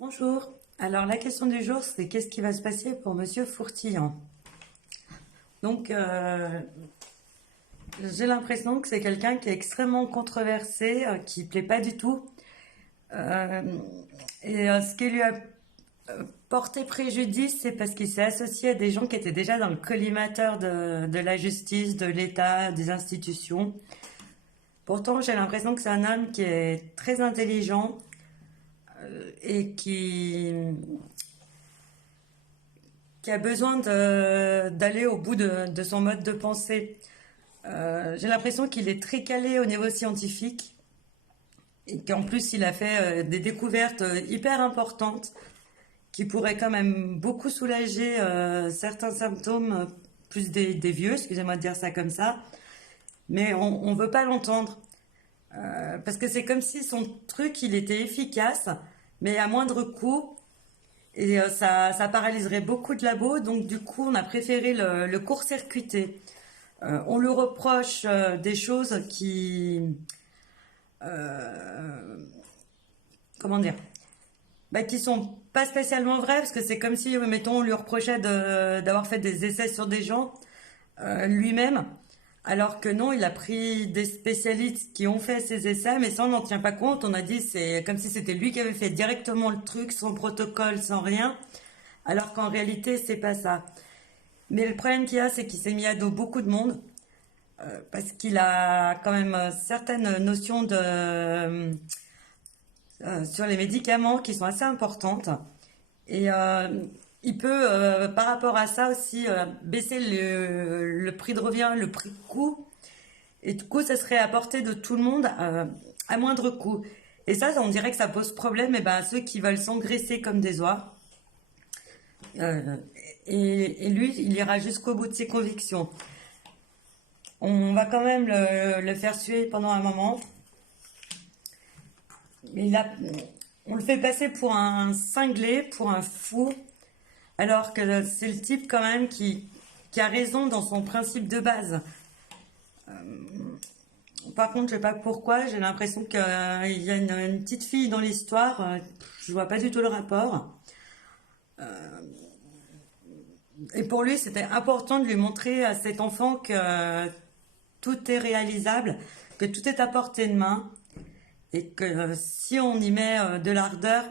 Bonjour. Alors la question du jour, c'est qu'est-ce qui va se passer pour Monsieur Fourtillon? Donc j'ai l'impression que c'est quelqu'un qui est extrêmement controversé, qui plaît pas du tout. Euh, Ce qui lui a porté préjudice, c'est parce qu'il s'est associé à des gens qui étaient déjà dans le collimateur de la justice, de l'État, des institutions. Pourtant, j'ai l'impression que c'est un homme qui est très intelligent et qui a besoin d'aller au bout de son mode de pensée. J'ai l'impression qu'il est très calé au niveau scientifique et qu'en plus il a fait des découvertes hyper importantes qui pourraient quand même beaucoup soulager certains symptômes, plus des vieux, excusez-moi de dire ça comme ça, mais on veut pas l'entendre. Parce que c'est comme si son truc il était efficace, mais à moindre coût. Et ça paralyserait beaucoup de labos, donc du coup on a préféré le court-circuiter. On lui reproche des choses comment dire, qui sont pas spécialement vraies, parce que c'est comme si, mettons, on lui reprochait d'avoir fait des essais sur des gens lui-même, alors que non, il a pris des spécialistes qui ont fait ces essais, mais ça on n'en tient pas compte. On a dit c'est comme si c'était lui qui avait fait directement le truc, sans protocole, sans rien, alors qu'en réalité c'est pas ça. Mais le problème qu'il y a, c'est qu'il s'est mis à dos beaucoup de monde, parce qu'il a quand même certaines notions sur les médicaments qui sont assez importantes. Et il peut, par rapport à ça aussi, baisser le prix de revient, le prix de coût. Et du coup, ça serait à portée de tout le monde à moindre coût. Et ça, on dirait que ça pose problème à ceux qui veulent s'engraisser comme des oies. Euh, et lui, il ira jusqu'au bout de ses convictions. On va quand même le faire suer pendant un moment. Il a, on le fait passer pour un cinglé, pour un fou, alors que c'est le type quand même qui a raison dans son principe de base. Par contre, je sais pas pourquoi, j'ai l'impression qu'il y a une petite fille dans l'histoire, je vois pas du tout le rapport. Et pour lui, c'était important de lui montrer à cet enfant que tout est réalisable, que tout est à portée de main, et que si on y met de l'ardeur,